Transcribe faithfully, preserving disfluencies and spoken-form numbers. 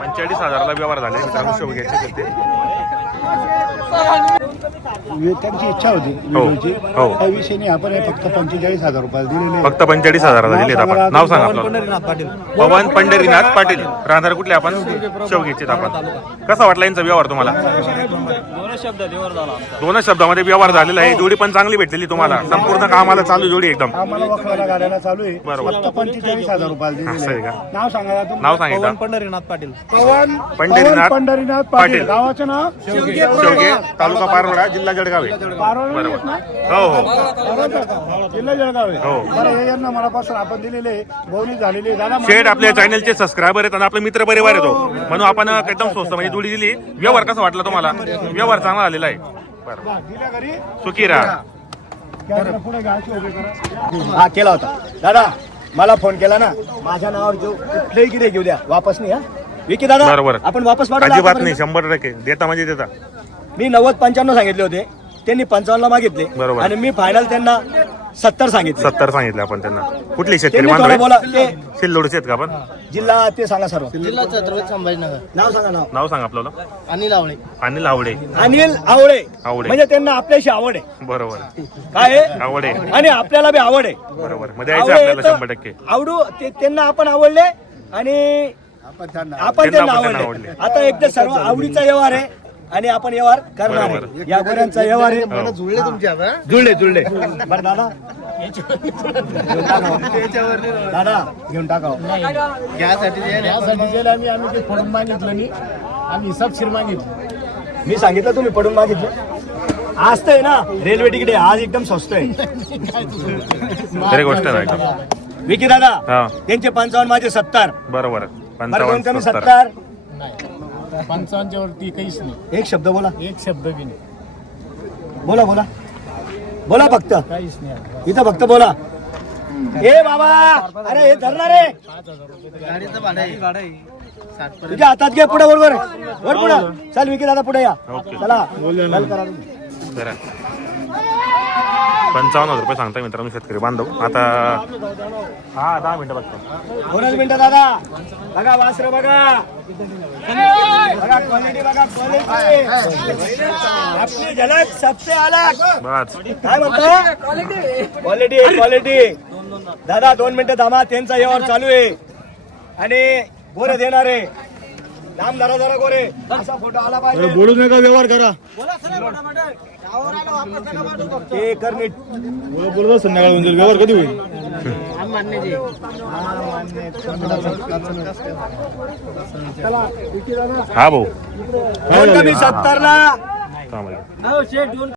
पंचेचाळीस हजाराला व्यवहार झाले मित्रांनो शेवग्याचे ते. त्यांची इच्छा होती व्हिडिओची, हो. त्या विषयी आपण हे फक्त पंचेचाळीस हजार रुपये दिलेले. फक्त पंचेचाळीस हजाराला दिलेत आपण. नाव सांगा आपलं. पंढरीनाथ पाटील. पवन पंढरीनाथ पाटील. राहणार कुठले आपण? शेवग्याचे आपण. कसा वाटला यांचा व्यवहार तुम्हाला? दोनच शब्द व्यवहार झाला आमचा. दोनच शब्दामध्ये व्यवहार झालेला आहे. जोडी पण चांगली भेटलेली तुम्हाला. संपूर्ण कामाला चालू जोडी एकदम. आम्हाला वखराला गाड्याला चालू आहे. बरोबर. फक्त पंचेचाळीस हजार रुपये दिलेले. असं आहे का? नाव सांगा तुम्ही. नाव सांगितलं. पवन पंढरीनाथ पाटील. पवन पंढरीनाथ पवन पंढरीनाथ पाटील. पाटील. गावाचं नाव शेवगे तालुका पारोळा जिल्हा जळगाव आहे. पारोळा बरोबर. येत ना? हो हो बरोबर का? जिल्हा जळगाव आहे. हो. बरं, हे यांना मनापासून आपण दिलेले बोली झालेली दादा. शेठ आपल्या चॅनलचे सबस्क्रायबर आहेत आणि आपले मित्र परिवार येतो म्हणून आपण एकदम स्वस्त म्हणजे जोडी दिली. व्यवहार कसा वाटला तुम्हाला? व्यवहार चांगला आलेला आहे. बरोबर. दिल्या घरी सुखी राहा. कॅमेरा पुढे घ्यायची उभी करा. हा केला होता दादा. मला फोन केला ना, माझ्या नावावर जो कुठलेही गिरे घेऊ द्या, वापस नाही. हा विकी दादा, बरोबर. आपण वापस पाठवू. अजिबात नाही. शंभर टक्के देता म्हणजे देता. मी नव्वद पंच्याण्णव सांगितले होते, त्यांनी पंचावन्न ला मागितले. बरोबर. आणि मी फायनल त्यांना सत्तर सांगितले. सत्तर सांगितले आपण त्यांना. कुठली शेतकरी त्यांनी थोडं बांधव बोला. ते सिल्लोडचे आहेत का आपण? जिल्हा ते सांगा सर्व. जिल्हा छत्रपती संभाजीनगर. नाव सांगा. नाव नाव सांगा आपल्याला. अनिल आवळे. अनिल आवडे. अनिल आवळे. आवळे. म्हणजे त्यांना आपल्याशी आवड आहे. बरोबर. काय आहे? आवड आहे. आणि आपल्याला बी आवड आहे. बरोबर. मध्ये यायचं आवळे आपल्याला तर शंभर टक्के. आवडू ते- त्यांना आपण आवडले आणि आपण त्यांना आपण त्यांना त्यांना आपण त्यांना आवडले. आवडले. आता एकदा सर्व आवडीचा व्यवहार आहे आणि आपण व्यवहार करणार बरोबर. आहे. या गोऱ्यांचा व्यवहार आहे. हो. जुळले तुमच्या जुळले जुळले बरं दादा घेऊन टाकावं. दादा घेऊन टाकावं. घ्यासाठी जे आहे ना, यासाठी गेले आम्ही आम्ही ते फोडून मागितलं नाही. आम्ही हिसाबशीर मागितलं. मी सांगितलं तुम्ही पडून मागितलं. आज तर आहे ना रेल्वे तिकीट आहे, आज एकदम स्वस्त आहे. खरी गोष्ट आहे ना एकदम. विकी दादा हा त्यांचे पंचावन्न माझे सत्तर. बरोबर. बरं दोन पंचावन्न कमी सत्तर. सत्तर. पंचावन्नच्या वरती काहीच नाही. एक शब्द बोला. एक शब्द बी नाही. बोला बोला बोला फक्त काहीच नाही. इथं फक्त बोला. ए बाबा, अरे हे धरणार रे. गाडीचं भाडं आहे. भाडं आहे. साठ पर्यंत. तुझ्या हातात घे. पुढे बरोबर वर पुढे चल. विकी दादा पुढे या. ओके. चला चल करा तुम्ही. बरं. पंचावन्न हजार रुपये सांगताय मित्रांनो शेतकरी बांधव. आता हा दहा मिनिटं बघतो. दोनच मिनिटं दादा. बघा वासर बघा. बघा क्वालिटी बघा क्वालिटी. आपली झलक सबसे अलग. बस. काय म्हणतो? Quality quality. दादा दोन मिनिटं थांबा. त्यांचा व्यवहार चालू आहे आणि गोरे देणार आहे. लांब जरा जरा गोरे. असा फोटो आला पाहिजे. बोलू नका, व्यवहार करा. ते कर नीट. बोलू संध्याकाळी म्हणजे व्यवहार कधी होईल? हा भाऊ. दोन कमी सत्तर ला. थांबा.